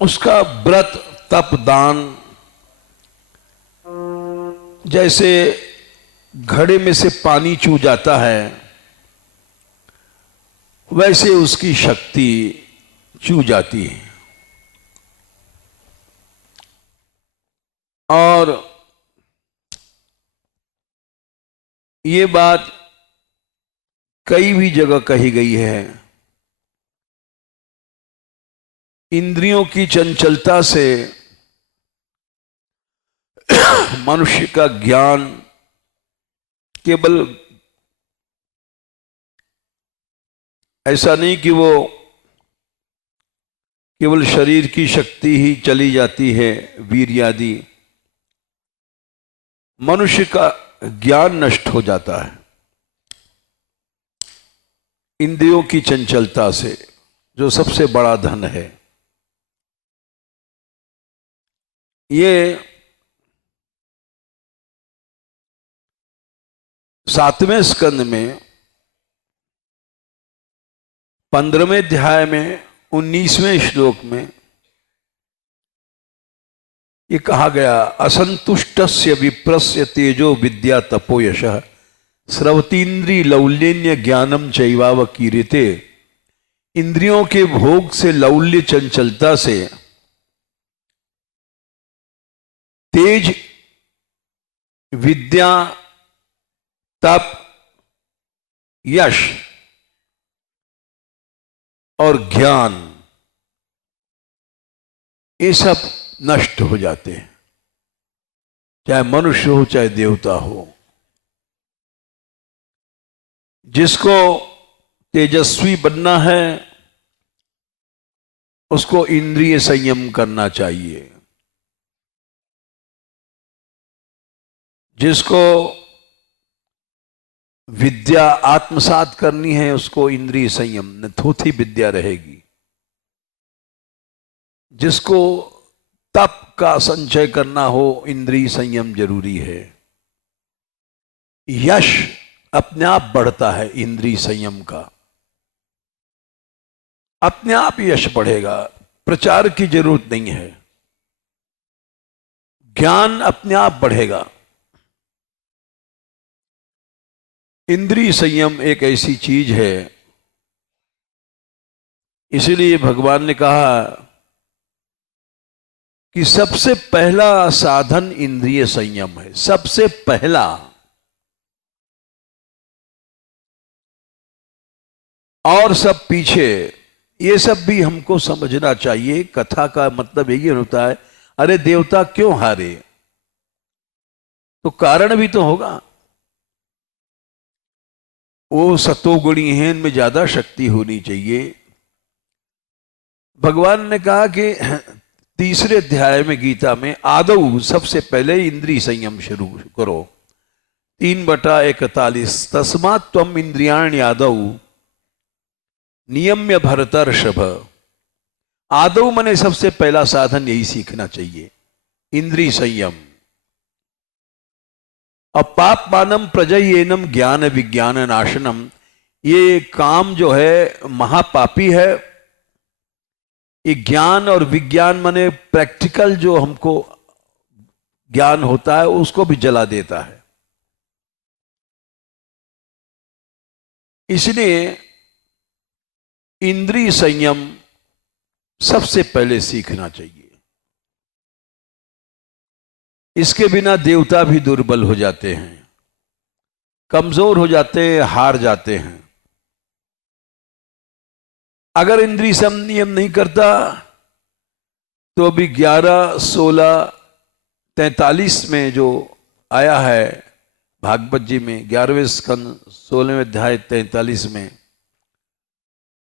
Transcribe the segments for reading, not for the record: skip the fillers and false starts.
उसका व्रत तप दान जैसे घड़े में से पानी चू जाता है वैसे उसकी शक्ति चू जाती है। और ये बात कई भी जगह कही गई है। इंद्रियों की चंचलता से मनुष्य का ज्ञान केवल ऐसा नहीं कि वो केवल शरीर की शक्ति ही चली जाती है, वीर्यादि, मनुष्य का ज्ञान नष्ट हो जाता है इंद्रियों की चंचलता से, जो सबसे बड़ा धन है। ये 7वें स्कंद में 15वें अध्याय में 19वें श्लोक में ये कहा गया, असंतुष्टस्य विप्रस्य तेजो विद्या तपो यशः स्रवतीन्द्रिय लौल्यन्य ज्ञानम चैवावकीर्यते। इंद्रियों के भोग से, लौल्य चंचलता से, तेज, विद्या, तप, यश और ज्ञान, ये सब नष्ट हो जाते हैं, चाहे मनुष्य हो चाहे देवता हो। जिसको तेजस्वी बनना है उसको इंद्रिय संयम करना चाहिए। जिसको विद्या आत्मसात करनी है उसको इंद्रिय संयम, न थोथी विद्या रहेगी। जिसको तप का संचय करना हो इंद्रिय संयम जरूरी है। यश अपने आप बढ़ता है इंद्रिय संयम का, अपने आप यश बढ़ेगा, प्रचार की जरूरत नहीं है। ज्ञान अपने आप बढ़ेगा। इंद्रिय संयम एक ऐसी चीज है, इसलिए भगवान ने कहा कि सबसे पहला साधन इंद्रिय संयम है, सबसे पहला। और सब पीछे। ये सब भी हमको समझना चाहिए। कथा का मतलब यही होता है, अरे देवता क्यों हारे, तो कारण भी तो होगा। वो सतोगुणी हैं, इनमें ज्यादा शक्ति होनी चाहिए। भगवान ने कहा कि 3रे अध्याय में गीता में, आदौ सबसे पहले इंद्रिय संयम शुरू करो। 3/41 तस्मात् त्वम इंद्रियाणि आदौ नियम्य भरतर्षभ। आदौ मने सबसे पहला साधन यही सीखना चाहिए, इंद्रिय संयम। अपापमानम प्रजयेनम ज्ञान विज्ञान नाशनम। ये काम जो है महापापी है। ये ज्ञान और विज्ञान माने प्रैक्टिकल जो हमको ज्ञान होता है उसको भी जला देता है। इसलिए इंद्रिय संयम सबसे पहले सीखना चाहिए। इसके बिना देवता भी दुर्बल हो जाते हैं, कमजोर हो जाते हैं, हार जाते हैं। अगर इंद्रिय संयम नहीं करता तो अभी 11, 16, 43 में जो आया है भागवत जी में, 11वें स्कंद 16वें अध्याय 43 में,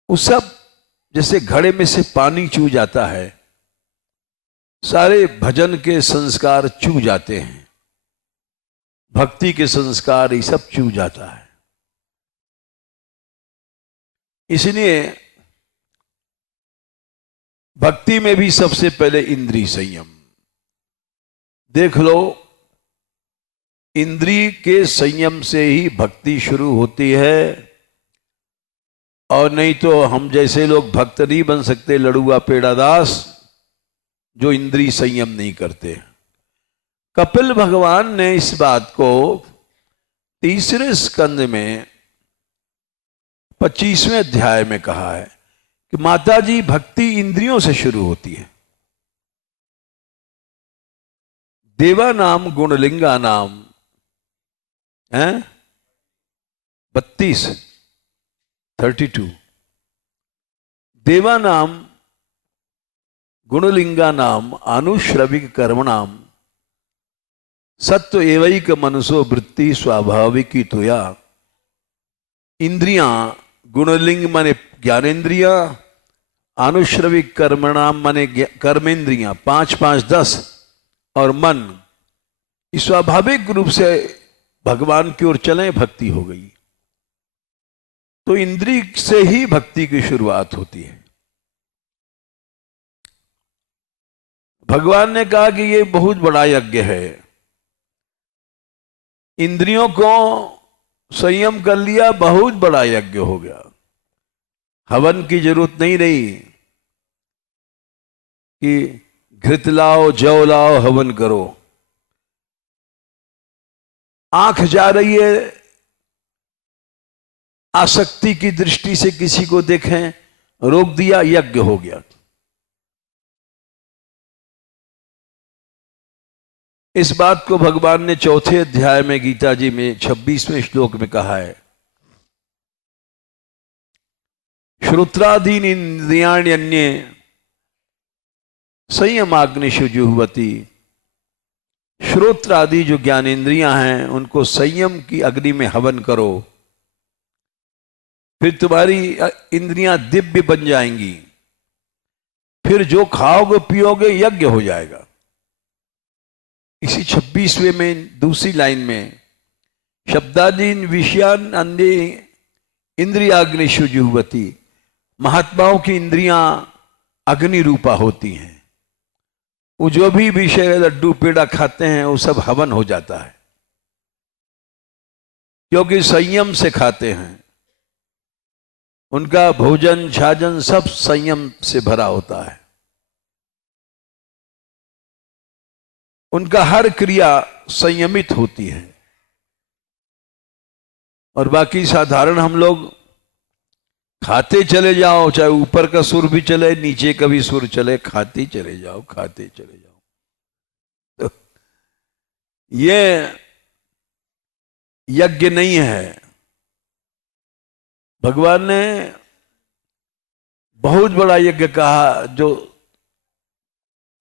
वो सब जैसे घड़े में से पानी चू जाता है, सारे भजन के संस्कार चू जाते हैं, भक्ति के संस्कार ये सब चू जाता है। इसलिए भक्ति में भी सबसे पहले इंद्रिय संयम। देख लो, इंद्रिय के संयम से ही भक्ति शुरू होती है। और नहीं तो हम जैसे लोग भक्त नहीं बन सकते, लड़ुआ पेड़ा दास। जो इंद्रिय संयम नहीं करते। कपिल भगवान ने इस बात को तीसरे स्कंद में 25वें अध्याय में कहा है कि माता जी भक्ति इंद्रियों से शुरू होती है। देवा नाम गुणलिंगा नाम है 32 देवा नाम गुणलिंगा नाम अनुश्रविक कर्मणाम सत्व एवैक मनसो वृत्ति स्वाभाविकी तुया। इंद्रियां गुणलिंग माने ज्ञानेन्द्रिया, अनुश्रविक कर्मणाम माने कर्मेंद्रियां 5 5 10 और मन स्वाभाविक रूप से भगवान की ओर चले, भक्ति हो गई। तो इंद्रिय से ही भक्ति की शुरुआत होती है। भगवान ने कहा कि ये बहुत बड़ा यज्ञ है, इंद्रियों को संयम कर लिया, बहुत बड़ा यज्ञ हो गया। हवन की जरूरत नहीं रही कि घृत लाओ जौ लाओ हवन करो। आंख जा रही है, आसक्ति की दृष्टि से किसी को देखें, रोक दिया, यज्ञ हो गया। इस बात को भगवान ने 4थे अध्याय में गीता जी में 26वें श्लोक में कहा है, श्रोत्रादीन इंद्रियाण्यन्ये संयमाग्निषु जुह्वति। श्रोत्र आदि जो ज्ञानेन्द्रियां हैं उनको संयम की अग्नि में हवन करो, फिर तुम्हारी इंद्रियां दिव्य बन जाएंगी, फिर जो खाओगे पियोगे यज्ञ हो जाएगा। इसी 26वें में दूसरी लाइन में शब्दादीन विषयान अन्य इंद्रियाग्निषु जुह्वति। महात्माओं की इंद्रियां अग्नि रूपा होती हैं, वो जो भी विषय लड्डू पेड़ा खाते हैं वो सब हवन हो जाता है, क्योंकि संयम से खाते हैं। उनका भोजन छाजन सब संयम से भरा होता है, उनका हर क्रिया संयमित होती है। और बाकी साधारण हम लोग खाते चले जाओ, चाहे ऊपर का सुर भी चले नीचे का भी सुर चले, खाते चले जाओ खाते चले जाओ। तो ये यज्ञ नहीं है। भगवान ने बहुत बड़ा यज्ञ कहा, जो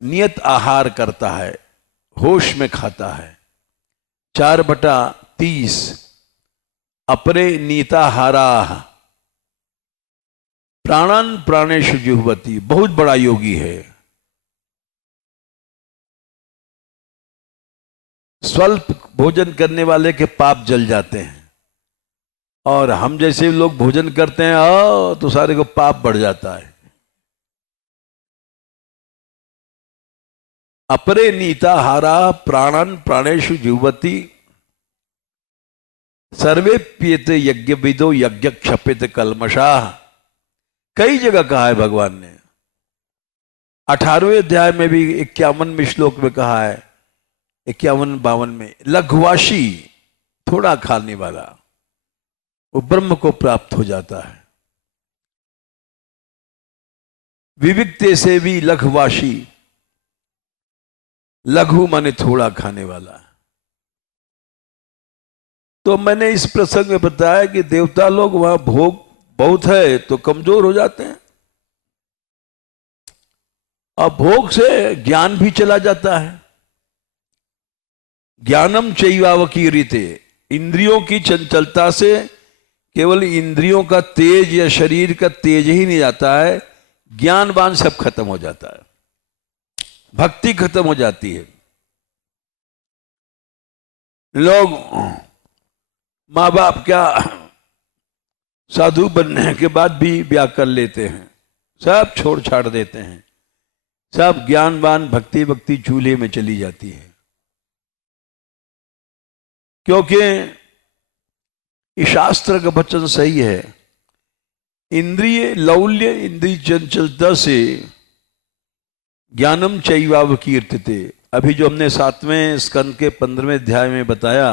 नियत आहार करता है, होश में खाता है। 4/30 अपरे नीताहारा प्राणन प्राणेषु जुह्वति। बहुत बड़ा योगी है। स्वल्प भोजन करने वाले के पाप जल जाते हैं, और हम जैसे लोग भोजन करते हैं तो सारे को पाप बढ़ जाता है। अपरे नीताहारा प्राणन प्राणेषु जुह्वति सर्वे पियते यज्ञ विदो यज्ञ क्षपित कल्मषाः। कई जगह कहा है भगवान ने। 18वें अध्याय में भी 51वें श्लोक में कहा है, 51-52 में, लघुवाशी थोड़ा खाने वाला वो ब्रह्म को प्राप्त हो जाता है। विविक्ते से भी लघुवाशी, लघु माने थोड़ा खाने वाला। तो मैंने इस प्रसंग में बताया कि देवता लोग वहां भोग बहुत है तो कमजोर हो जाते हैं, और भोग से ज्ञान भी चला जाता है। ज्ञानम चैवावकीर्यते। इंद्रियों की चंचलता से केवल इंद्रियों का तेज या शरीर का तेज ही नहीं जाता है, ज्ञानवान सब खत्म हो जाता है, भक्ति खत्म हो जाती है। लोग माँ बाप क्या साधु बनने के बाद भी ब्याह कर लेते हैं, सब छोड़ छाड़ देते हैं, सब ज्ञानवान भक्ति भक्ति चूल्हे में चली जाती है। क्योंकि इस शास्त्र का वचन सही है, इंद्रिय लौल्य, इंद्रिय चंचलता से ज्ञानम चैवावकीर्तिते। अभी जो हमने 7वें स्कंद के 15वें अध्याय में बताया,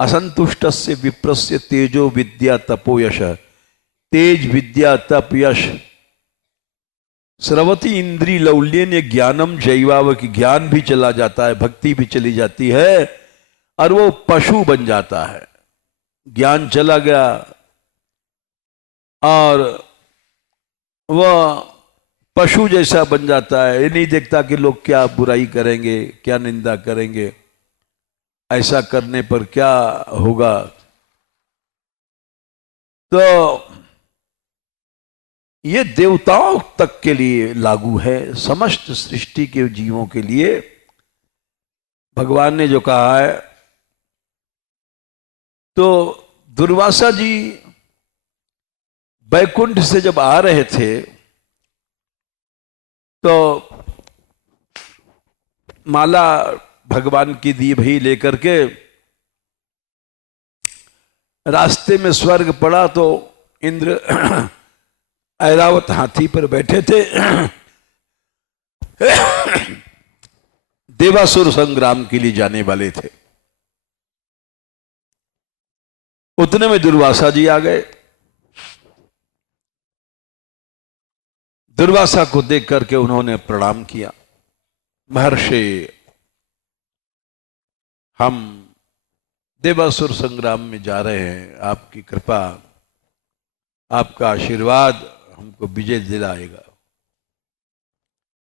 असंतुष्टस्य विप्रस्य तेजो विद्या तपो यश। तेज, विद्या, तप, यश, स्रवती इंद्री लौल्य ने ज्ञानम जैवाव की, ज्ञान भी चला जाता है, भक्ति भी चली जाती है और वो पशु बन जाता है। ज्ञान चला गया और वह पशु जैसा बन जाता है। ये नहीं देखता कि लोग क्या बुराई करेंगे, क्या निंदा करेंगे, ऐसा करने पर क्या होगा। तो ये देवताओं तक के लिए लागू है, समस्त सृष्टि के जीवों के लिए भगवान ने जो कहा है। तो दुर्वासा जी बैकुंठ से जब आ रहे थे तो माला भगवान की दी भई लेकर के रास्ते में स्वर्ग पड़ा तो इंद्र ऐरावत हाथी पर बैठे थे। देवासुर संग्राम के लिए जाने वाले थे। उतने में दुर्वासा जी आ गए। दुर्वासा को देख करके उन्होंने प्रणाम किया। महर्षि, हम देवासुर संग्राम में जा रहे हैं, आपकी कृपा, आपका आशीर्वाद हमको विजय दिलाएगा।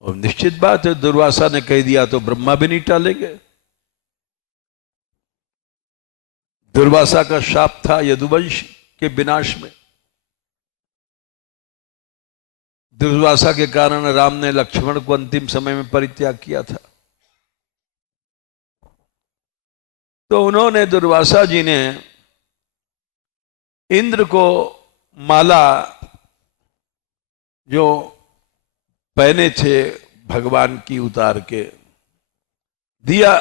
और निश्चित बात है, दुर्वासा ने कह दिया तो ब्रह्मा भी नहीं टालेंगे। दुर्वासा का शाप था यदुवंश के विनाश में। दुर्वासा के कारण राम ने लक्ष्मण को अंतिम समय में परित्याग किया था। तो उन्होंने, दुर्वासा जी ने इंद्र को माला जो पहने थे भगवान की उतार के दिया।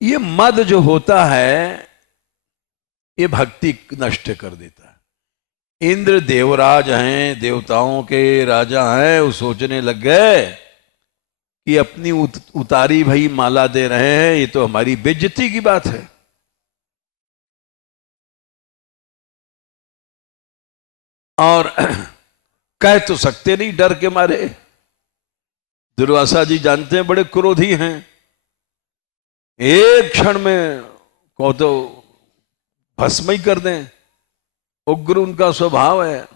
ये मद जो होता है ये भक्ति नष्ट कर देता है। इंद्र देवराज हैं, देवताओं के राजा हैं, वो सोचने लग गए कि अपनी उतारी भई माला दे रहे हैं, ये तो हमारी बेइज्जती की बात है। और कह तो सकते नहीं डर के मारे। दुर्वासा जी जानते हैं बड़े क्रोधी हैं, एक क्षण में को तो भस्म ही कर दें, उग्र उनका स्वभाव है।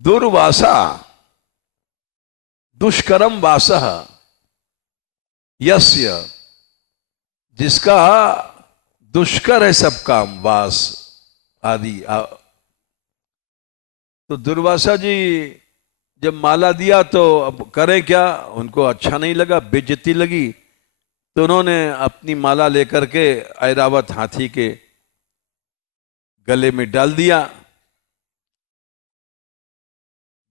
दुर्वासा दुष्करम वासः यस्य, जिसका दुष्कर है सब काम, वास आदि। तो दुर्वासा जी जब माला दिया तो अब करें क्या, उनको अच्छा नहीं लगा, बेइज्जती लगी। तो उन्होंने अपनी माला लेकर के ऐरावत हाथी के गले में डाल दिया।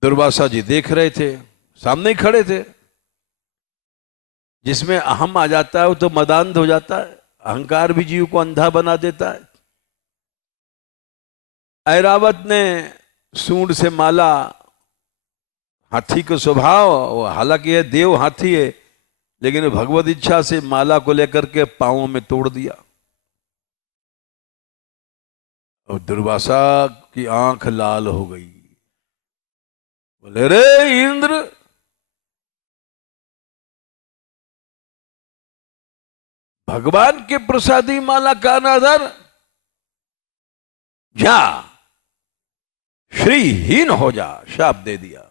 दुर्वासा जी देख रहे थे, सामने ही खड़े थे। जिसमें अहम आ जाता है वो तो मदांध हो जाता है, अहंकार भी जीव को अंधा बना देता है। ऐरावत ने सूंड से माला, हाथी का स्वभाव, हालांकि यह देव हाथी है, लेकिन भगवत इच्छा से माला को लेकर के पांवों में तोड़ दिया। और दुर्वासा की आंख लाल हो गई। बोले, रे इंद्र, भगवान के प्रसादी माला का अनादर, जा श्रीहीन हो जा। शाप दे दिया।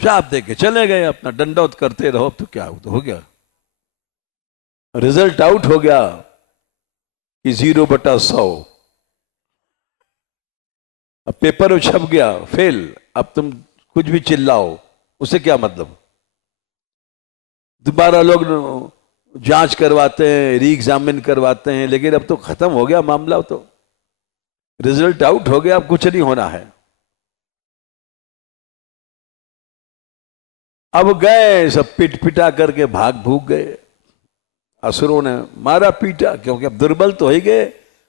शाप दे के चले गए, अपना दंडौत करते रहो। तो क्या हो गया, रिजल्ट आउट हो गया कि 0/100। अब पेपर छप गया, फेल। अब तुम कुछ भी चिल्लाओ, उसे क्या मतलब। दोबारा लोग जांच करवाते हैं, री एग्जामिन करवाते हैं, लेकिन अब तो खत्म हो गया मामला। तो रिजल्ट आउट हो गया, अब कुछ नहीं होना है। अब गए सब, पिट पिटा करके भाग भूग गए। असुरों ने मारा पीटा, क्योंकि अब दुर्बल तो हो ही गए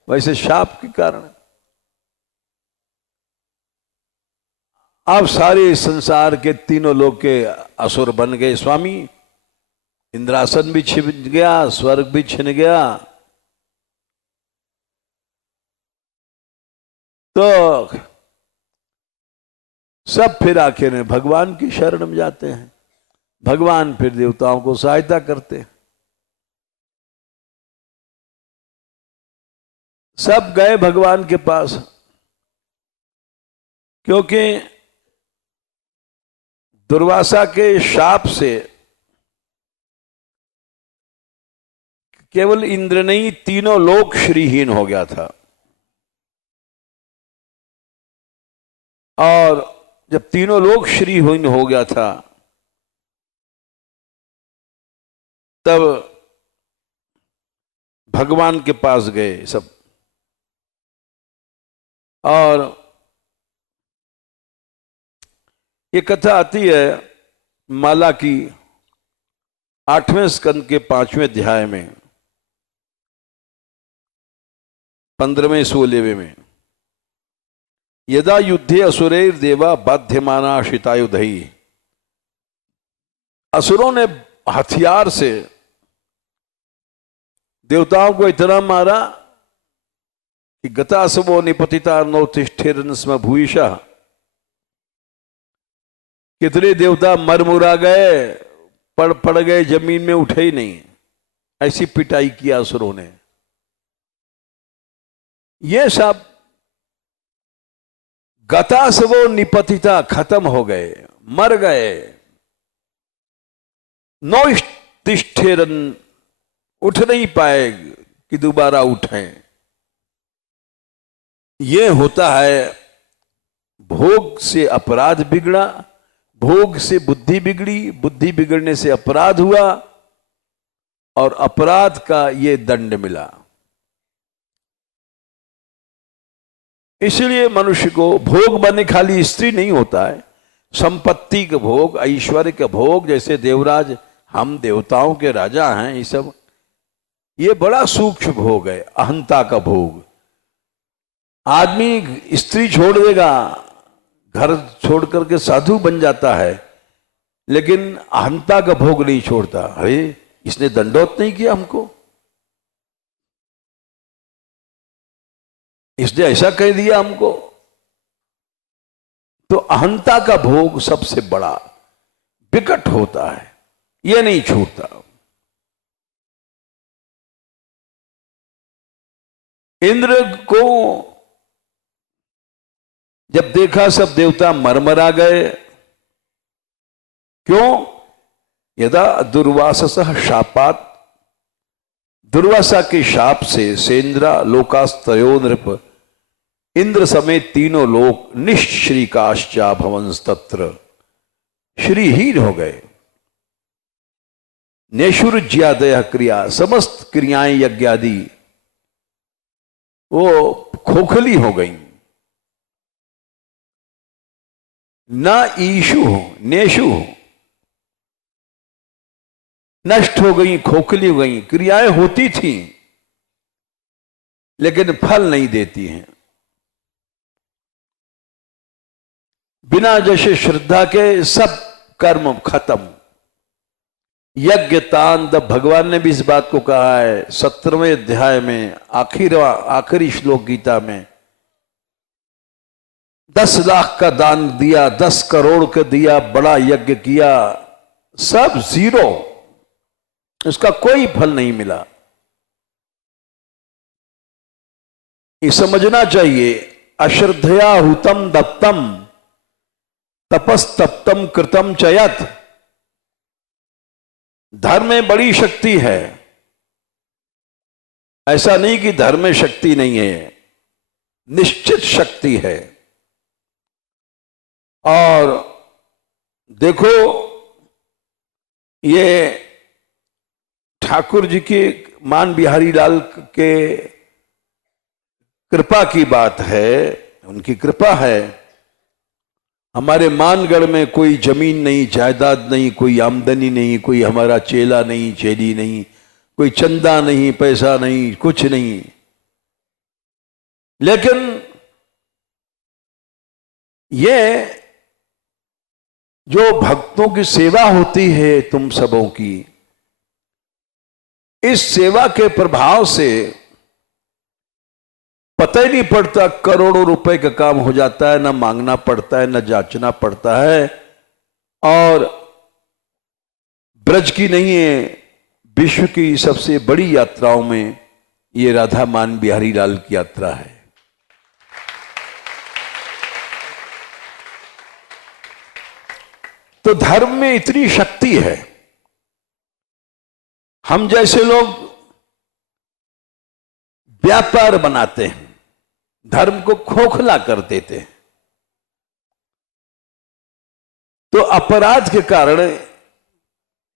वैसे शाप के कारण। अब सारे संसार के तीनों लोग के असुर बन गए स्वामी। इंद्रासन भी छिन गया, स्वर्ग भी छिन गया। तो सब फिर आखिर में भगवान की शरण में जाते हैं। भगवान फिर देवताओं को सहायता करते हैं। सब गए भगवान के पास, क्योंकि दुर्वासा के शाप से केवल इंद्र नहीं, तीनों लोक श्रीहीन हो गया था। और जब तीनों लोक श्रीहीन हो गया था, तब भगवान के पास गए सब। और ये कथा आती है माला की 8वें स्कंद के 5वें अध्याय में, 15वें 16वें में। यदा युद्धे असुरैर देवा बाध्यमाना शितायुधई। असुरों ने हथियार से देवताओं को इतना मारा कि गतासवो निपतिता नौतिष्ठिरन् स्म भूयिषः। कितने देवता मर मुरा गए, पड़ गए जमीन में, उठे ही नहीं। ऐसी पिटाई किया असुरों ने। ये सब गतासवो निपतिता, खत्म हो गए, मर गए। नौतिष्ठिरन्, उठ नहीं पाए कि दोबारा उठें। ये होता है भोग से अपराध बिगड़ा, भोग से बुद्धि बिगड़ी, बुद्धि बिगड़ने से अपराध हुआ, और अपराध का ये दंड मिला। इसलिए मनुष्य को भोग बने खाली स्त्री नहीं होता है, संपत्ति का भोग, ऐश्वर्य का भोग। जैसे देवराज, हम देवताओं के राजा हैं, ये सब ये बड़ा सूक्ष्म भोग है, अहंता का भोग। आदमी स्त्री छोड़ देगा, घर छोड़ करके साधु बन जाता है, लेकिन अहंता का भोग नहीं छोड़ता। अरे इसने दंडोत नहीं किया हमको, इसने ऐसा कह दिया हमको। तो अहंता का भोग सबसे बड़ा विकट होता है, यह नहीं छूटता। इंद्र को जब देखा सब देवता मरमरा गए। क्यों? यदा दुर्वाससः शापात्, दुर्वासा के शाप से सेन्द्रा लोकास्तयो नृप, इंद्र समेत तीनों लोक निश्श्रीकाश्चा भवंस्तत्र, श्रीहीन हो गए। नेशुर्ज्यादयः क्रिया, समस्त क्रियाएं यज्ञादि वो खोखली हो गई। ना ईशु हो, नेशु हो, नष्ट हो गई, खोखली हो गई। क्रियाएं होती थी लेकिन फल नहीं देती हैं। बिना जैसे श्रद्धा के सब कर्म खत्म। यज्ञ तांत, भगवान ने भी इस बात को कहा है 17वें अध्याय में, आखिरी श्लोक गीता में। 10 लाख का दान दिया, 10 करोड़ का दिया, बड़ा यज्ञ किया, सब जीरो, उसका कोई फल नहीं मिला। ये समझना चाहिए। अश्रद्धया हुतम दत्तम तपस्तप्तम कृतम चयत। धर्म में बड़ी शक्ति है, ऐसा नहीं कि धर्म में शक्ति नहीं है, निश्चित शक्ति है। और देखो, ये ठाकुर जी के, मान बिहारी लाल के कृपा की बात है, उनकी कृपा है। हमारे मानगढ़ में कोई जमीन नहीं, जायदाद नहीं, कोई आमदनी नहीं, कोई हमारा चेला नहीं, चेली नहीं, कोई चंदा नहीं, पैसा नहीं, कुछ नहीं। लेकिन ये जो भक्तों की सेवा होती है तुम सबों की, इस सेवा के प्रभाव से पता ही नहीं पड़ता, करोड़ों रुपए का काम हो जाता है, न मांगना पड़ता है, न जांचना पड़ता है। और ब्रज की नहीं है, विश्व की सबसे बड़ी यात्राओं में ये राधा मान बिहारी लाल की यात्रा है। तो धर्म में इतनी शक्ति है। हम जैसे लोग व्यापार बनाते हैं, धर्म को खोखला कर देते हैं, तो अपराध के कारण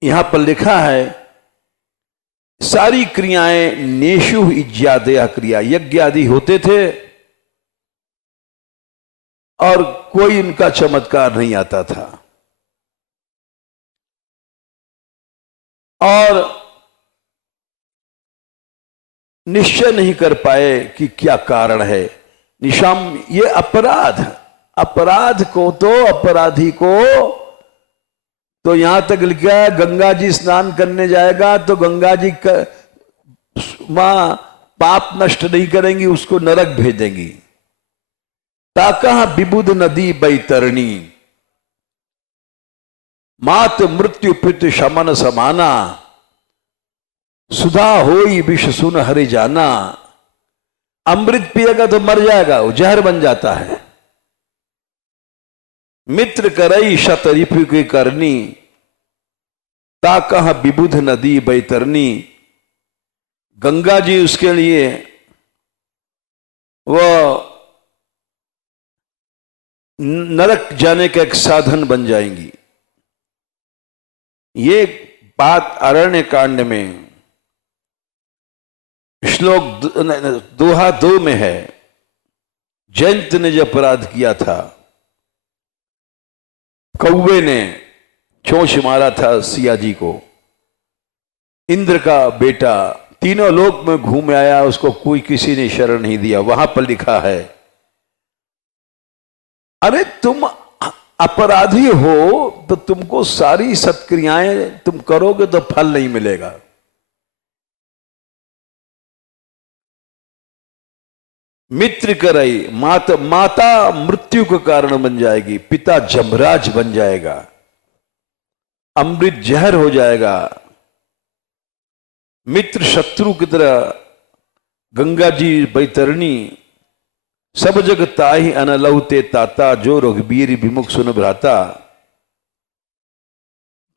यहां पर लिखा है सारी क्रियाएं नेशु इज्यादया क्रिया, यज्ञ आदि होते थे और कोई इनका चमत्कार नहीं आता था। और निश्चय नहीं कर पाए कि क्या कारण है। निशाम ये अपराध को तो अपराधी को तो यहां तक लिखा है, गंगा जी स्नान करने जाएगा तो गंगा जी मां पाप नष्ट नहीं करेंगी, उसको नरक भेजेंगी। ताकह विबुध नदी बैतरणी, मात मृत्यु पित शमन समाना, सुधा होई विष सुन हरि जाना। अमृत पिएगा तो मर जाएगा, वो जहर बन जाता है। मित्र करई शत रिपु की करनी, ताकह विबुध नदी बैतरनी। गंगा जी उसके लिए वो नरक जाने का एक साधन बन जाएंगी। ये बात अरण्य कांड में श्लोक दोहा 2 में है। जयंत ने जो अपराध किया था, कौवे ने चोंच मारा था सिया जी को, इंद्र का बेटा तीनों लोक में घूम आया, उसको कोई किसी ने शरण नहीं दिया। वहां पर लिखा है, अरे तुम अपराधी हो तो तुमको सारी सत्क्रियाएं तुम करोगे तो फल नहीं मिलेगा। मित्र करई, माता मृत्यु का कारण बन जाएगी, पिता जमराज बन जाएगा, अमृत जहर हो जाएगा। मित्र शत्रु की तरह, गंगा जी बैतरणी, सब जग ताहि अनलहुते ताता, जो रघुबीर विमुख सुन भ्राता।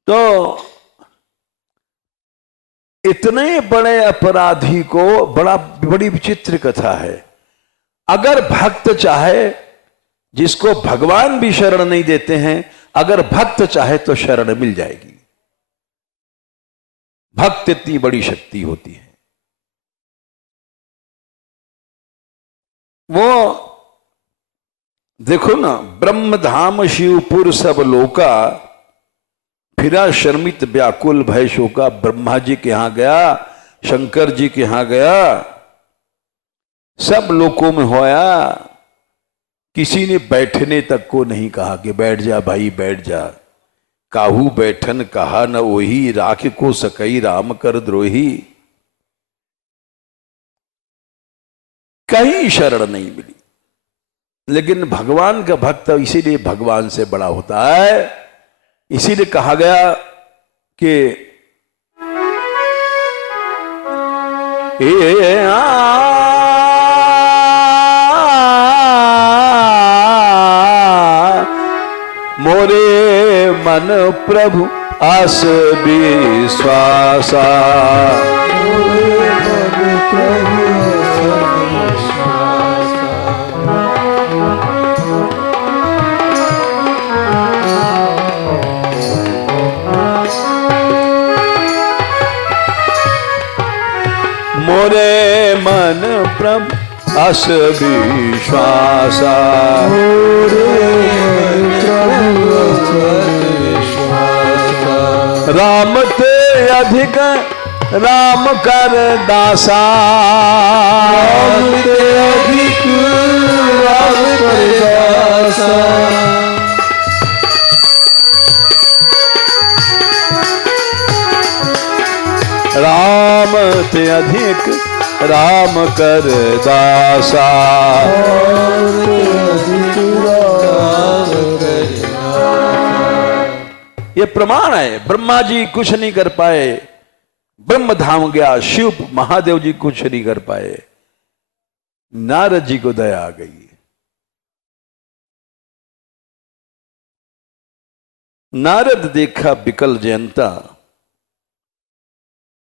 तो इतने बड़े अपराधी को बड़ी विचित्र कथा है। अगर भक्त चाहे, जिसको भगवान भी शरण नहीं देते हैं, अगर भक्त चाहे तो शरण मिल जाएगी। भक्त इतनी बड़ी शक्ति होती है। वो देखो ना, ब्रह्म धाम शिवपुर सब लोका, फिरा शर्मित व्याकुल भय शोका। ब्रह्मा जी के यहां गया, शंकर जी के यहां गया, सब लोकों में होया, किसी ने बैठने तक को नहीं कहा कि बैठ जा भाई बैठ जा। काहू बैठन कहा न ओही, राख को सकई राम कर द्रोही। कहीं शरण नहीं मिली। लेकिन भगवान का भक्त इसीलिए भगवान से बड़ा होता है। इसीलिए कहा गया कि मोरे मन प्रभु आस विश्वासा, मोरे मन प्रभु अस विश्वासा, राम ते अधिक राम कर दासा, राम ते अधिक राम कर दासा। अधिक राम कर दासा। ये प्रमाण है, ब्रह्मा जी कुछ नहीं कर पाए, ब्रह्म धाम गया, शिव महादेव जी कुछ नहीं कर पाए, नारद जी को दया आ गई। नारद देखा बिकल जयंता,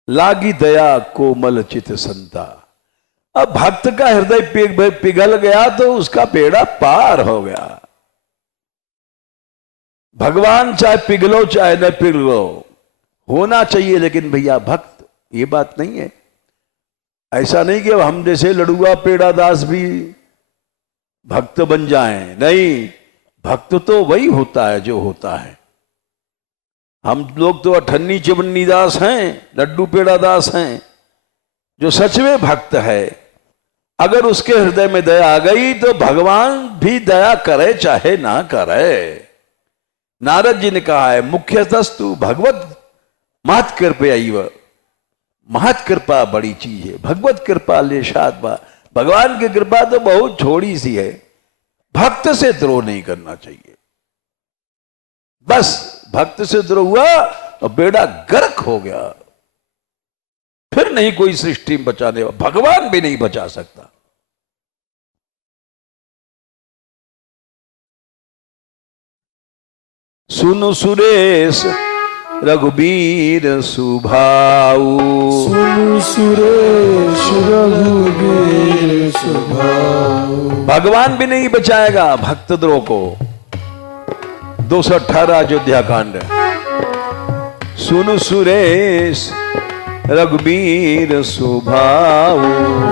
लागी दया कोमल चित संता। अब भक्त का हृदय पिघल गया तो उसका बेड़ा पार हो गया। भगवान चाहे पिघलो चाहे न पिघलो, होना चाहिए, लेकिन भैया भक्त, ये बात नहीं है। ऐसा नहीं कि हम जैसे लड़ुआ पेड़ा दास भी भक्त बन जाएं, नहीं, भक्त तो वही होता है जो होता है। हम लोग तो अठन्नी चिवन्नी दास हैं, लड्डू पेड़ा दास हैं। जो सच में भक्त है, अगर उसके हृदय में दया आ गई तो भगवान भी दया करे चाहे ना करे। नारद जी ने कहा है, मुख्यतस्तु भगवत महत कृपया, महत कृपा बड़ी चीज है, भगवत कृपा लेशात बा। भगवान की कृपा तो बहुत छोटी सी है, भक्त से द्रोह नहीं करना चाहिए। बस भक्त से द्रोह हुआ और बेड़ा गर्क हो गया, फिर नहीं कोई सृष्टि में बचाने वाला, भगवान भी नहीं बचा सकता। सुनु सुरेश रघुबीर सुभाऊ, सुनु सुरेश रघुबीर सुभाऊ। भगवान भी नहीं बचाएगा भक्त द्रोह को। 218 अयोध्या कांड। सुनु सुरेश रघुबीर सुभाऊ,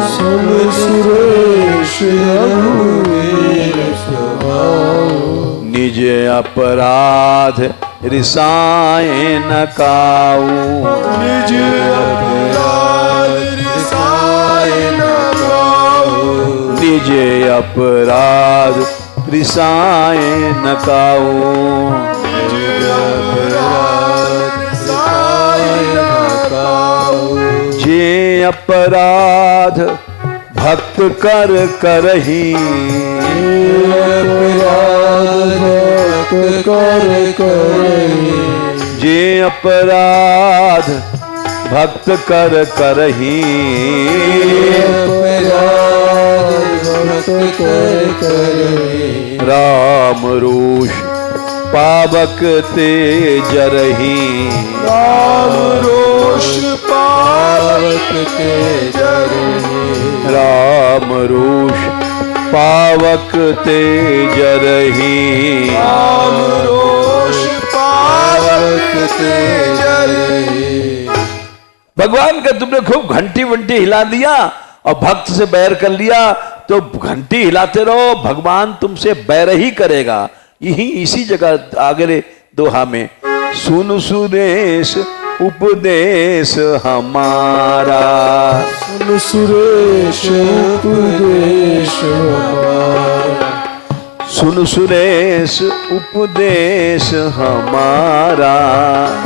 सुनु सुरेश रघुबीर सुभाऊ। निज अपराध रिसाए न काऊ, निज अपराध रिसाए न काऊ। निज अपराध रिसाए न काऊ। निज अपराध रिसाए न काऊ। जे अपराध भक्त कर करही, जे अपराध भक्त कर करही, राम रोष पावक ते जरही, राम रोष पावक ते जरही। राम रोष पावक ते जरही, राम रोष पावक ते जरही। भगवान का तुमने खूब घंटी वंटी हिला दिया और भक्त से बैर कर लिया, तो घंटी हिलाते रहो, भगवान तुमसे बैर ही करेगा। यही इसी जगह आगे दोहा में, सुनु सुरेश उपदेश हमारा, सुनु सुरेश उपदेश हमारा। सुनु सुरेश उपदेश हमारा,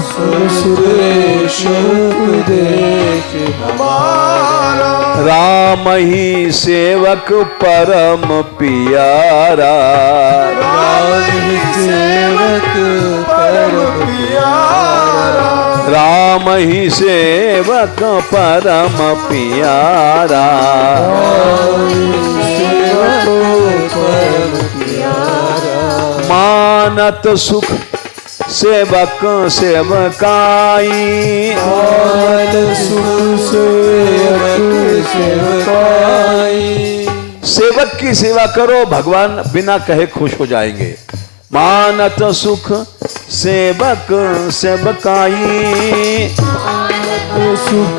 सुनु सुरेश उपदेश हमारा। राम ही सेवक परम पियारा, राम ही सेवक परम प्यारा। राम ही सेवक परम पियारा, मानत सुख सेवक सेवकाई, मानत सुख सेवक सेवकाई। सेवक की सेवा करो, भगवान बिना कहे खुश हो जाएंगे। मानत सुख सेवक सेवकाई, सुख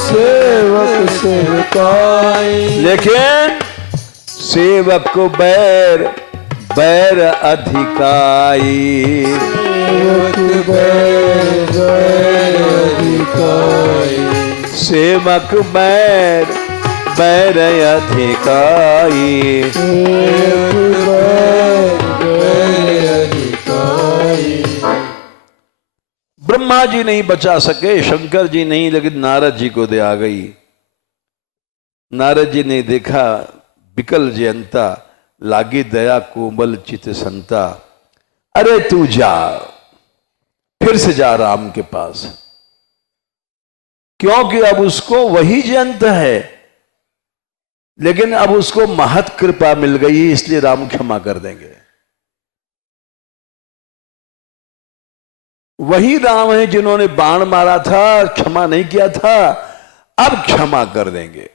सेवक सेवकाई। लेकिन सेवक को बैर बैर अधिकाई, सेवक बैर बैर अधिकाई। सेवक बैर बैर अधिकाई, सेवक बैर बैर अधिकाई। ब्रह्मा जी नहीं बचा सके, शंकर जी नहीं, लेकिन नारद जी को दया आ गई। नारद जी ने देखा बिकल जयंता, लागे दया कोमल चित संता। अरे तू जा, फिर से जा राम के पास, क्योंकि अब उसको वही जयंत है, लेकिन अब उसको महत कृपा मिल गई, इसलिए राम क्षमा कर देंगे। वही राम है जिन्होंने बाण मारा था, क्षमा नहीं किया था, अब क्षमा कर देंगे,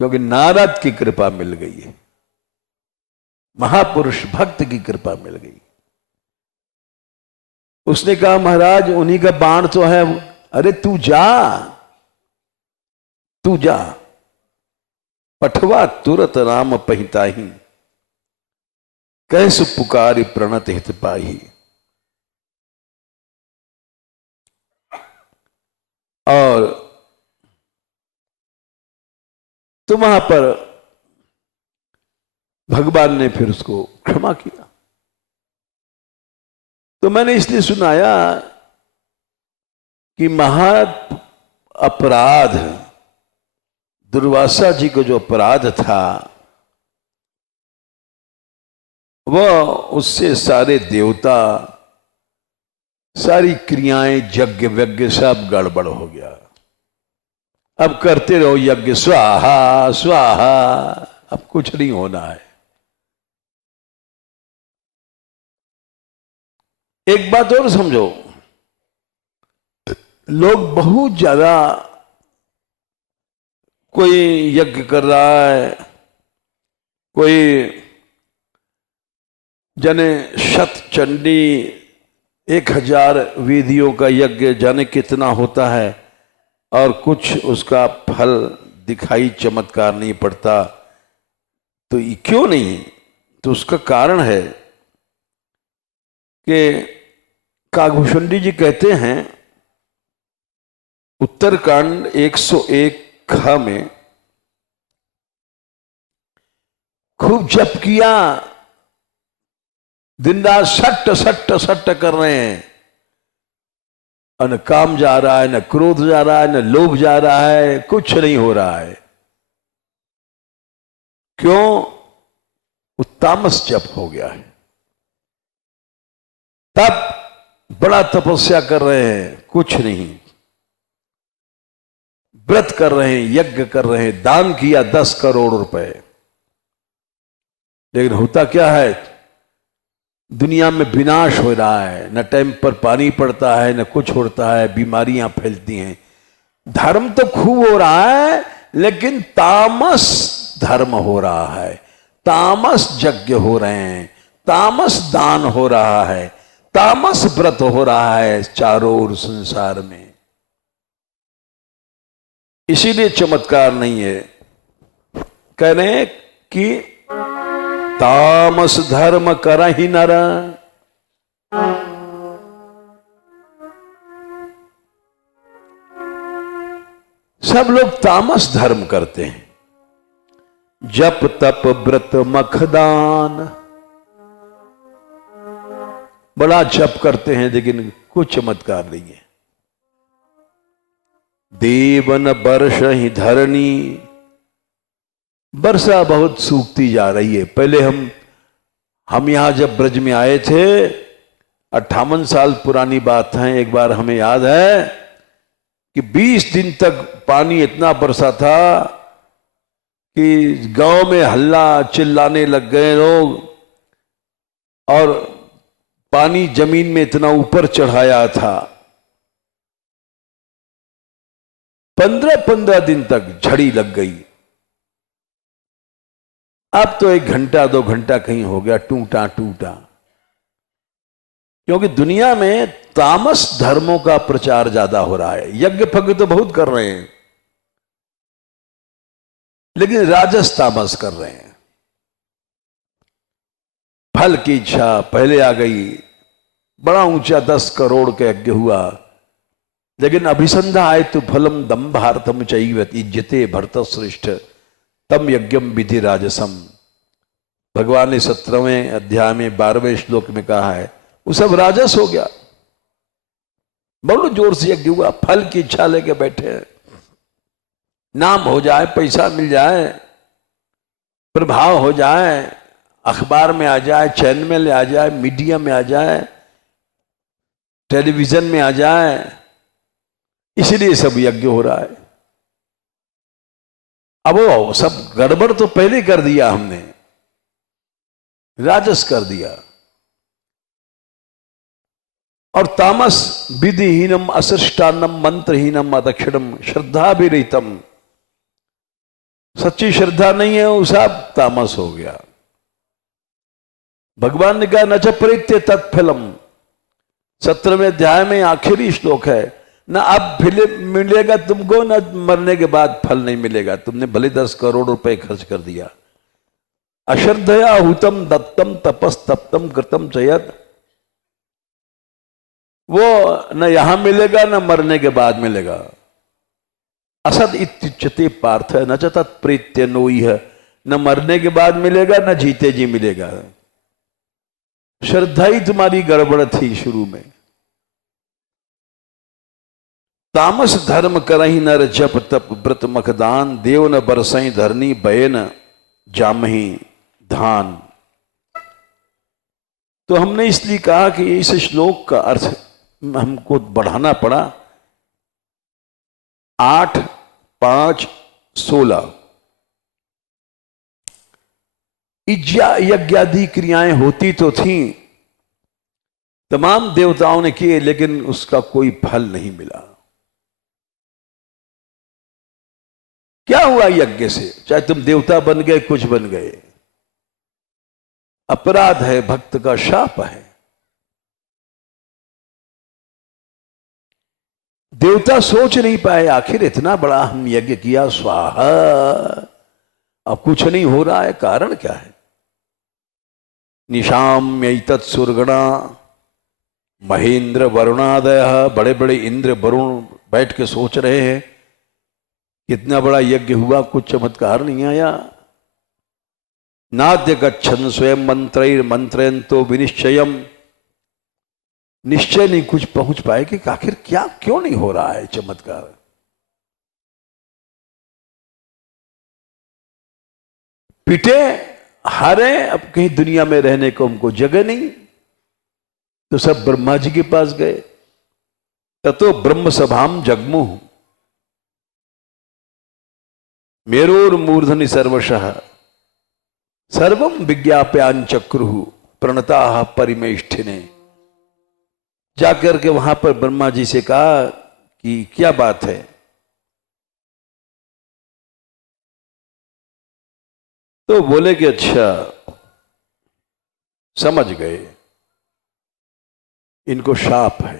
क्योंकि नारद की कृपा मिल गई है, महापुरुष भक्त की कृपा मिल गई। उसने कहा महाराज उन्हीं का बाण तो है। अरे तू जा, तू जा, पठवा तुरत राम पहिताही, कैसे पुकारी प्रणत हित पाही। और तो वहां पर भगवान ने फिर उसको क्षमा किया। तो मैंने इसलिए सुनाया कि महा अपराध, दुर्वासा जी को जो अपराध था, वह उससे सारे देवता, सारी क्रियाएं, यज्ञ वज्ञ सब गड़बड़ हो गया। अब करते रहो यज्ञ, स्वाहा स्वाहा, अब कुछ नहीं होना है। एक बात और समझो, लोग बहुत ज्यादा, कोई यज्ञ कर रहा है, कोई जाने शत चंडी 1000 विधियों का यज्ञ जाने कितना होता है, और कुछ उसका फल दिखाई चमत्कार नहीं पड़ता। तो ये क्यों नहीं? तो उसका कारण है कि काकभूषुंडी जी कहते हैं उत्तरकांड 101 ख में, खूब जप किया, दिन रात सट्ट सट्ट सट्ट कर रहे हैं, और न काम जा रहा है, न क्रोध जा रहा है, न लोभ जा रहा है, कुछ नहीं हो रहा है। क्यों? वो तामस जप हो गया है। तब बड़ा तपस्या कर रहे हैं, कुछ नहीं, व्रत कर रहे हैं, यज्ञ कर रहे हैं, दान किया 10 करोड़ रुपए, लेकिन होता क्या है? दुनिया में विनाश हो रहा है, न टाइम पर पानी पड़ता है, न कुछ होता है, बीमारियां फैलती हैं। धर्म तो खूब हो रहा है, लेकिन तामस धर्म हो रहा है, तामस यज्ञ हो रहे हैं, तामस दान हो रहा है, तामस व्रत हो रहा है चारों ओर संसार में। इसीलिए चमत्कार नहीं है। कह रहे हैं कि तामस धर्म करहि नर, सब लोग तामस धर्म करते हैं, जप तप व्रत मखदान, बड़ा जप करते हैं, लेकिन कुछ चमत्कार नहीं है। देवन वर्ष ही धरणी, वर्षा बहुत सूखती जा रही है। पहले हम यहां जब ब्रज में आए थे, 58 साल पुरानी बात है, एक बार हमें याद है कि 20 दिन तक पानी इतना बरसा था कि गांव में हल्ला चिल्लाने लग गए लोग, और पानी जमीन में इतना ऊपर चढ़ाया था। 15-15 दिन तक झड़ी लग गई। अब तो 1 घंटा 2 घंटा कहीं हो गया टूटा टूटा, क्योंकि दुनिया में तामस धर्मों का प्रचार ज्यादा हो रहा है। यज्ञ फज्ञ तो बहुत कर रहे हैं, लेकिन राजस तामस कर रहे हैं। फल की इच्छा पहले आ गई, बड़ा ऊंचा 10 करोड़ का यज्ञ हुआ, लेकिन अभिसंधा आए तो फलम दंभार्थम चैव इज्जते भरत श्रेष्ठ तम यज्ञम विधि राजसम। भगवान ने 17वें अध्याय में 12वें श्लोक में कहा है, वो सब राजस हो गया। बहुत जोर से यज्ञ हुआ, फल की इच्छा लेके बैठे हैं। नाम हो जाए, पैसा मिल जाए, प्रभाव हो जाए, अखबार में आ जाए, चैनल में आ जाए, मीडिया में आ जाए, टेलीविजन में आ जाए, इसलिए सब यज्ञ हो रहा है। अब वो सब गड़बड़ तो पहले कर दिया हमने, राजस कर दिया। और तामस विधिहीनम असृष्टान्नम मंत्रहीनम अदक्षिणम श्रद्धा भी रहितम, सच्ची श्रद्धा नहीं है वो सब तामस हो गया। भगवान ने कहा न च प्रीत्य तत्फलम, 17वें अध्याय में आखिरी श्लोक है, ना अब मिलेगा तुमको, ना मरने के बाद फल नहीं मिलेगा। तुमने भले 10 करोड़ रुपए खर्च कर दिया, अश्रद्धया हुतम दत्तम तपस्तप्तम कृतम चयत, वो न यहां मिलेगा न मरने के बाद मिलेगा। असद इत्युच्यते पार्थ न च तत्प्रीत्य नोई है, न मरने के बाद मिलेगा न जीते जी मिलेगा। श्रद्धा ही तुम्हारी गड़बड़ थी शुरू में। तामस धर्म करही नर जप तप व्रत मखदान, देव न बरसई धरनी बयन जामही धान। तो हमने इसलिए कहा कि इस श्लोक का अर्थ हमको बढ़ाना पड़ा। 8, 5, 16 यज्ञादि क्रियाएं होती तो थीं, तमाम देवताओं ने किए, लेकिन उसका कोई फल नहीं मिला। क्या हुआ यज्ञ से? चाहे तुम देवता बन गए, कुछ बन गए, अपराध है, भक्त का शाप है। देवता सोच नहीं पाए, आखिर इतना बड़ा हम यज्ञ किया, स्वाहा, अब कुछ नहीं हो रहा है, कारण क्या है? निशाम्यैतत् सुरगणा महेंद्र वरुणादय, बड़े बड़े इंद्र वरुण बैठ के सोच रहे हैं कितना बड़ा यज्ञ हुआ, कुछ चमत्कार नहीं आया। नाद्य गच्छन् स्वयं मंत्रैर मंत्रयन्तो विनिश्चयम्, निश्चय नहीं कुछ पहुंच पाए कि आखिर क्या, क्यों नहीं हो रहा है चमत्कार। पिटे हारे, अब कहीं दुनिया में रहने को हमको जगह नहीं, तो सब ब्रह्मा जी के पास गए। ततो ब्रह्म सभाम जगमुह मेरोर मूर्धनि सर्वशः सर्वम विज्ञाप्यान चक्रुः प्रणताः परिमेष्ठिने। जाकर के वहां पर ब्रह्मा जी से कहा कि क्या बात है। तो बोले कि अच्छा समझ गए, इनको शाप है।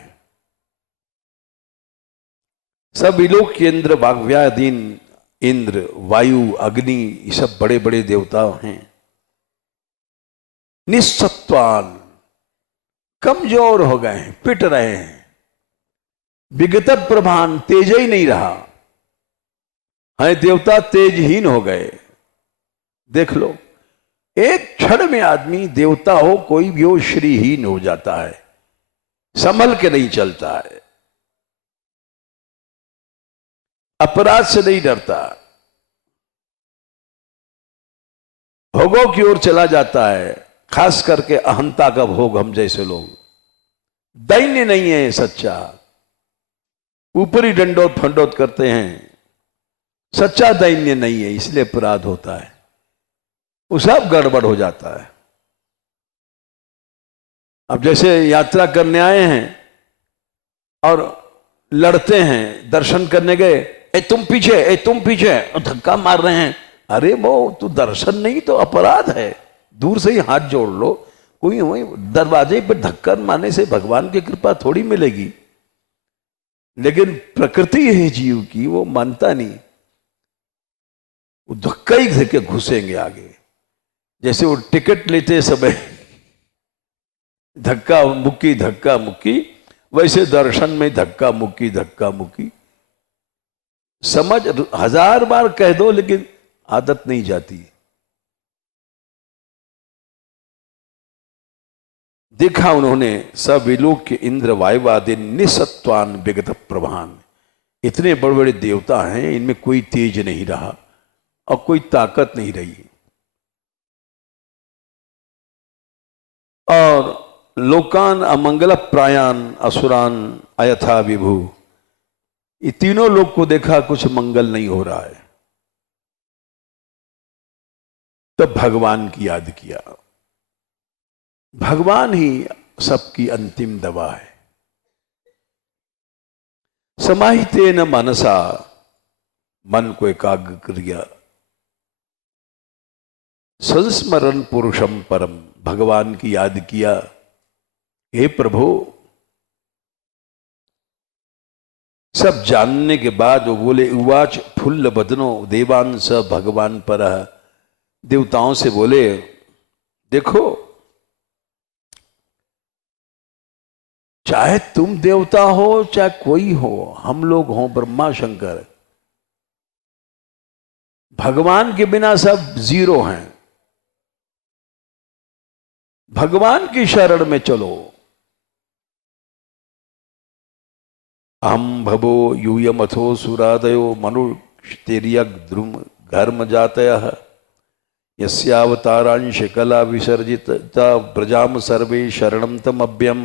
सब लोग के इंद्र वाग्व्याधीन, इंद्र वायु अग्नि, ये सब बड़े बड़े देवता हैं। निस्सत्वान, कमजोर हो गए हैं, पिट रहे हैं। विगत प्रभान, तेज ही नहीं रहा है, देवता तेजहीन हो गए। देख लो, एक क्षण में आदमी देवता हो कोई भी हो, श्रीहीन हो जाता है, संभल के नहीं चलता है, अपराध से नहीं डरता, भोगों की ओर चला जाता है, खास करके अहंता का भोग। हम जैसे लोग दैन्य नहीं है सच्चा, ऊपरी डंडोत फंडोत करते हैं, सच्चा दैन्य नहीं है, इसलिए अपराध होता है, वो सब गड़बड़ हो जाता है। अब जैसे यात्रा करने आए हैं और लड़ते हैं, दर्शन करने गए, ए तुम पीछे, ए तुम पीछे, धक्का मार रहे हैं। अरे वो तो दर्शन नहीं तो अपराध है, दूर से ही हाथ जोड़ लो। कोई वही दरवाजे पर धक्का मारने से भगवान की कृपा थोड़ी मिलेगी। लेकिन प्रकृति है जीव की, वो मानता नहीं, वो धक्का ही देके घुसेंगे आगे। जैसे वो टिकट लेते समय धक्का मुक्की, वैसे दर्शन में धक्का मुक्की। समझ 1000 बार कह दो, लेकिन आदत नहीं जाती। देखा उन्होंने सब विलोक के इंद्र वायुवादि निसत्वान विगत प्रभान, इतने बड़े बड़े देवता हैं, इनमें कोई तेज नहीं रहा और कोई ताकत नहीं रही। और लोकान अमंगल प्रायान असुरान अयथा विभु, ये तीनों लोग को देखा कुछ मंगल नहीं हो रहा है, तब भगवान की याद किया। भगवान ही सबकी अंतिम दवा है। समाहितेन मनसा, मन को एकाग्र किया, संस्मरण पुरुषम परम, भगवान की याद किया। हे प्रभु, सब जानने के बाद वो बोले, उवाच फुल्ल बदनो देवान स भगवान पर, देवताओं से बोले देखो, चाहे तुम देवता हो चाहे कोई हो, हम लोग हो ब्रह्मा शंकर, भगवान के बिना सब जीरो हैं। भगवान की शरण में चलो। हम भवो यूयमथो सुरादयो मनुष्यतिर्यग द्रुम घर्म जातयः, यस्यावतारांश कला विसर्जिता ब्रजाम सर्वे शरणम तमभ्यम।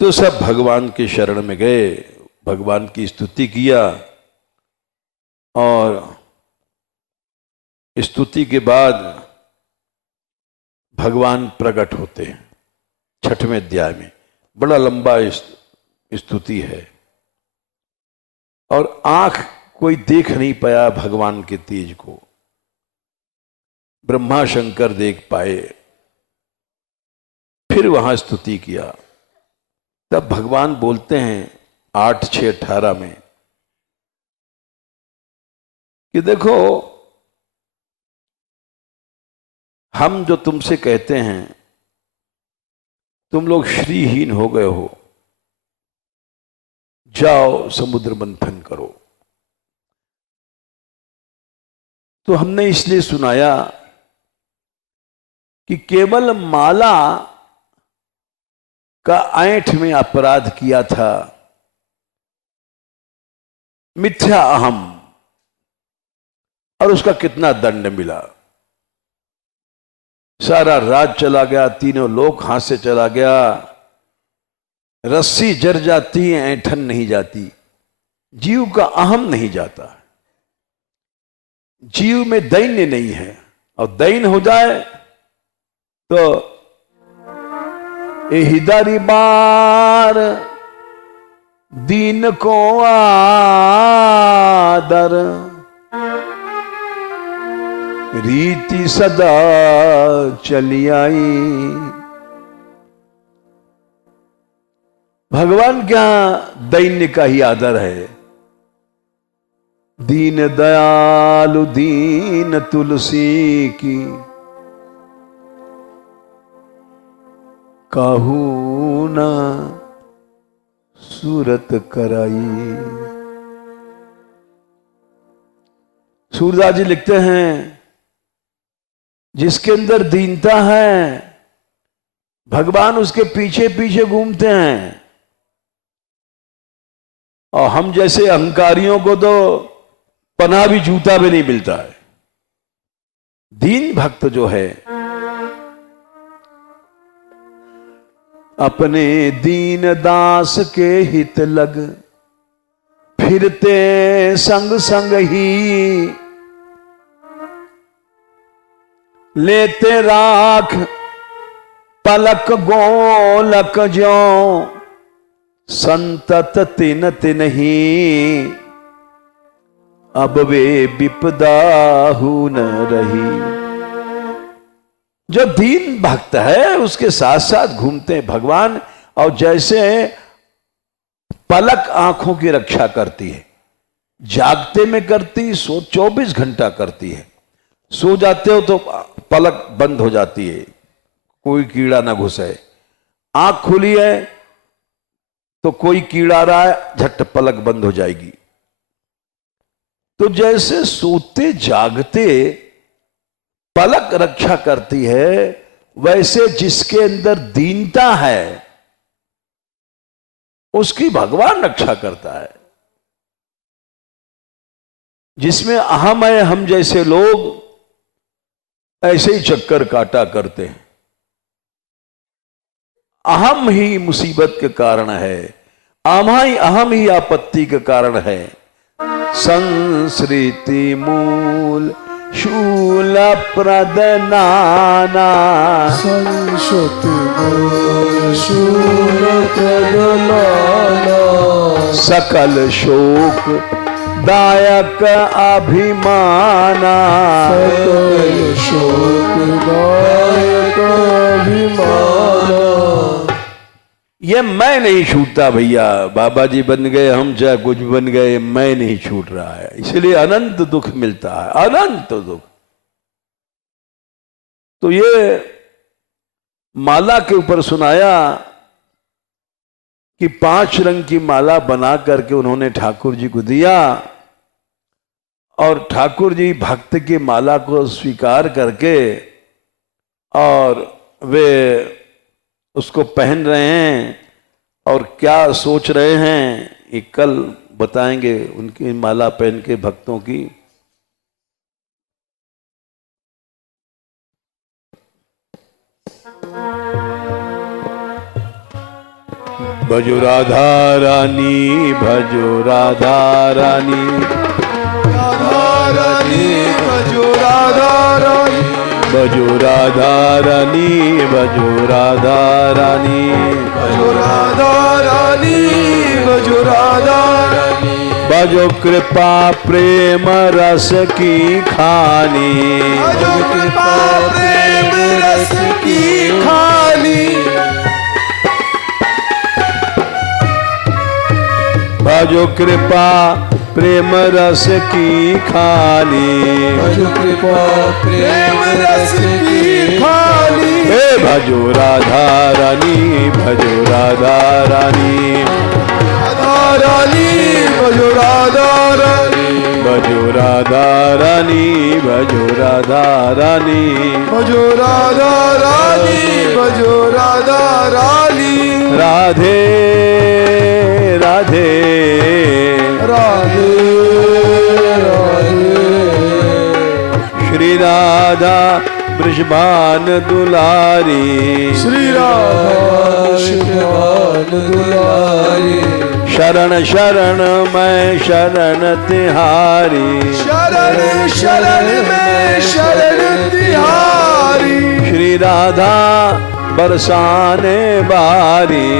तो सब भगवान के शरण में गए, भगवान की स्तुति किया, और स्तुति के बाद भगवान प्रकट होते हैं। 6वें अध्याय में बड़ा लंबा स्तुति है, और आंख कोई देख नहीं पाया भगवान के तेज को, ब्रह्मा शंकर देख पाए। फिर वहां स्तुति किया, तब भगवान बोलते हैं 8:6-18 में कि देखो, हम जो तुमसे कहते हैं, तुम लोग श्रीहीन हो गए हो, जाओ समुद्र मंथन करो। तो हमने इसलिए सुनाया कि केवल माला का ऐंठ में अपराध किया था, मिथ्या अहम, और उसका कितना दंड मिला। सारा राज चला गया, तीनों लोक हाथ से चला गया, रस्सी जर जाती है, ऐंठन नहीं जाती, जीव का अहम नहीं जाता, जीव में दैन्य नहीं है। और दैन्य हो जाए तो एहिदारी बार दीन को आदर, रीति सदा चली आई। भगवान क्या दैन्य का ही आदर है। दीन दयालु दीन तुलसी की, काहू ना सूरत कराई। सूरदास जी लिखते हैं, जिसके अंदर दीनता है, भगवान उसके पीछे पीछे घूमते हैं। और हम जैसे अहंकारियों को तो पनाह भी जूता भी नहीं मिलता है। दीन भक्त जो है, अपने दीन दास के हित लग, फिरते संग संग ही, लेते राख पलक गोलक जो, संतत तिन तिनहि, अब वे विपदाहु न रही। जो दीन भक्त है उसके साथ साथ घूमते हैं भगवान, और जैसे पलक आंखों की रक्षा करती है, जागते में करती, 24 घंटा करती है। सो जाते हो तो पलक बंद हो जाती है, कोई कीड़ा ना घुसे। आंख खुली है तो कोई कीड़ा आ रहा है, झट पलक बंद हो जाएगी। तो जैसे सोते जागते पलक रक्षा करती है, वैसे जिसके अंदर दीनता है उसकी भगवान रक्षा करता है। जिसमें अहम है, हम जैसे लोग ऐसे ही चक्कर काटा करते हैं। अहम ही मुसीबत के कारण है, अहम ही आपत्ति के कारण है। संस्कृति मूल शूल प्रदनाना, संस्कृति मूल शूल प्रदनाना, सकल शोक दायक अभिमाना, सकल शोक दायक अभिमाना। ये मैं नहीं छूटता भैया, बाबा जी बन गए, हम चाहे कुछ बन गए, मैं नहीं छूट रहा है। इसलिए अनंत दुख मिलता है, अनंत दुख। तो ये माला के ऊपर सुनाया कि 5 रंग की माला बना करके उन्होंने ठाकुर जी को दिया, और ठाकुर जी भक्त की माला को स्वीकार करके और वे उसको पहन रहे हैं, और क्या सोच रहे हैं ये कल बताएंगे उनकी माला पहन के भक्तों की। भजो राधा रानी, भजो राधा रानी, राधा रानी भजो राधा रानी, भजो राधा रानी, भजो राधा रानी, भजो राधा रानी, भजो राधा रानी, भजो कृपा प्रेम रस की खानी, भजो कृपा प्रेम रस की खानी, भजो कृपा प्रेम रस की खानी, भजो कृपा प्रेम रस की खानी। हे भजो राधा रानी, भजो राधा रानी, राधा रानी भजो राधा रानी, भजो राधा रानी, भजो राधा रानी, भजो राधा रानी, भजो राधा रानी। राधे राधे राधे राधे, श्री राधा ब्रजभान दुलारी, श्री राधा शिवान दुलारी, शरण शरण मैं शरण तिहारी, शरण शरण में शरण तिहारी, श्री राधा बरसाने बारी,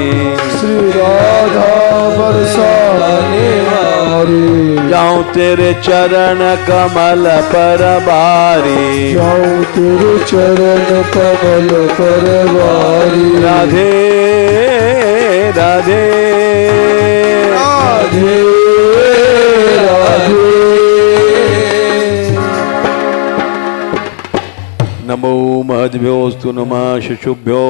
श्री राधा बरसाने वारी, जाऊं तेरे चरण कमल पर बारी, जाऊं तेरे चरण कमल पर वारी। राधे राधे राधे राधे, नमो महद्भ्योस्तु नमः शिशुभ्यो,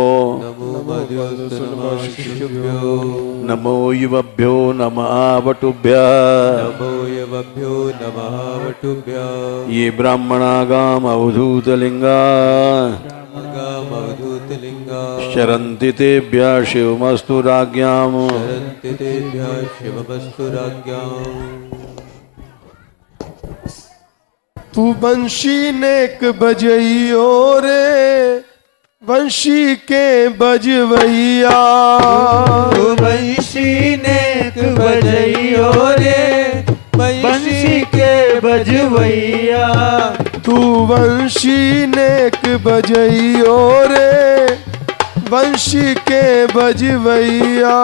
नमो युवभ्यो नमः वटुभ्यः, ये ब्राह्मणागाम अवधूतलिंगा शरन्ति तेभ्यः शिवमस्तु राज्ञाम्। तू बंशी नेक बजइयो रे, बंशी के बजवैया, तू बंशी नेक बजइयो रे, बंशी के बजवैया, तू बंशी नेक बजइयो रे, बंशी के बजवैया,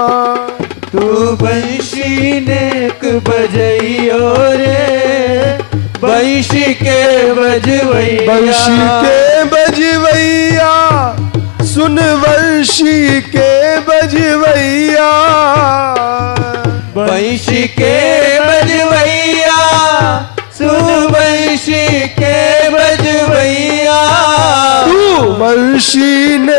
तू बंशी नेक बजइयो रे, बंशी के बजवैया, बंशी के बजवैया, सुन वंशी के बजवैया, बंशी के बजवैया, सुन बंशी के बजवैया, तू वंशी ने